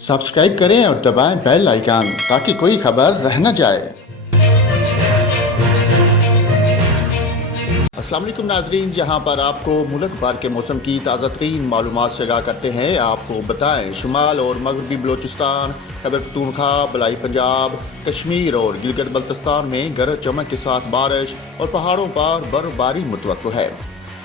Subscribe करें और दबाएं बेल आइकन ताकि कोई खबर रह न जाए। अस्सलाम वालेकुम नाजरीन, जहां पर आपको मुल्क भर के मौसम की ताज़ा तरीन मालूमात से आगाह करते हैं। आपको बताएं, शुमाल और मगरबी बलोचिस्तान, खैबर पख्तूनख्वा, बलाई पंजाब, कश्मीर और गिलगित बल्तिस्तान में गरज चमक के साथ बारिश और पहाड़ों पर बर्फबारी मुतवक्को है।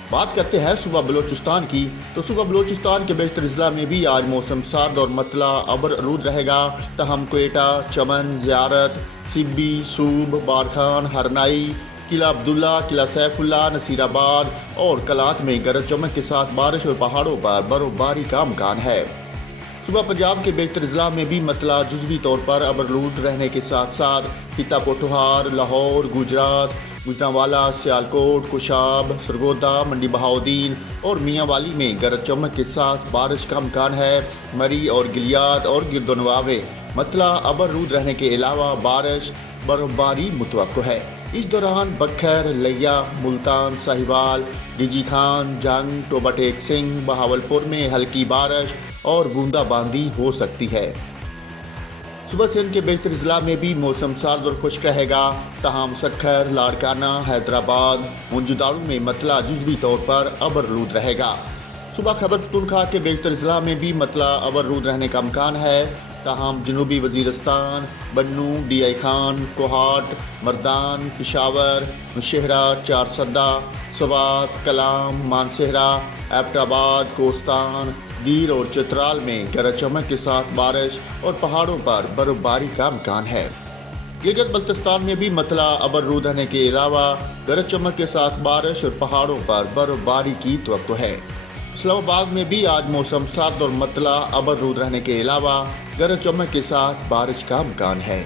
बात करते हैं सुबह बलोचिस्तान की, तो सुबह बलोचिस्तान के बेशतर अजला में भी आज मौसम सर्द और मतला अबर आलूद रहेगा। तहम क्वेटा, चमन, ज़ियारत, सिब्बी, सूब, बारखान, हरनाई, किला अब्दुल्ला, किला सैफुल्ला, नसीराबाद और कलात में गरज चमक के साथ बारिश और पहाड़ों पर बर्फबारी का इम्कान है। सुबह पंजाब के बेशतर अजला में भी मतला जुज़वी तौर पर अबरलूद रहने के साथ साथ पिता पोठोहार, लाहौर, गुजरांवाला, सियालकोट, कुशाब, सरगोदा, मंडी बहाउद्दीन और मियांवाली में गरज चमक के साथ बारिश का इम्कान है। मरी और गिलियात और गिरदोनवा में मतला अबरलूद रहने के अलावा बारिश बर्फबारी मुतवक्को है। इस दौरान बखर, लिया, मुल्तान, साहिवाल, गिजी खान, जंग, टोबा टेक सिंह, बहावलपुर में हल्की बारिश और बूंदाबांदी हो सकती है। सुबह सिंध के बेशतर अजला में भी मौसम सर्द और खुश्क रहेगा। तहम सखर, लाड़काना, हैदराबाद, मुंजुदारू में मतला जुज़वी तौर पर अबरलूद रहेगा। सुबह खैबर पख्तूनख्वा के बेशतर अजला में भी मतला अबरलूद रहने का इम्कान है। तहम जनूबी वज़ीरिस्तान, बन्नू, DI खान, कोहाट, मर्दान, पिशावर, नौशहरा, चारसदा, सवात, कलाम, मानसहरा, एबटाबाद, कोस्तान, दीर और चित्राल में गरज चमक के साथ बारिश और पहाड़ों पर बर्फबारी का इम्कान है। गिलगित बल्तिस्तान में भी मतला अबरलूद रहने के अलावा गरज चमक के साथ बारिश और पहाड़ों पर बर्फबारी की तवक्को है। इस्लामाबाद में भी आज मौसम सर्द और मतला अबरलूद रहने के अलावा गरज चमक के साथ बारिश का इम्कान है।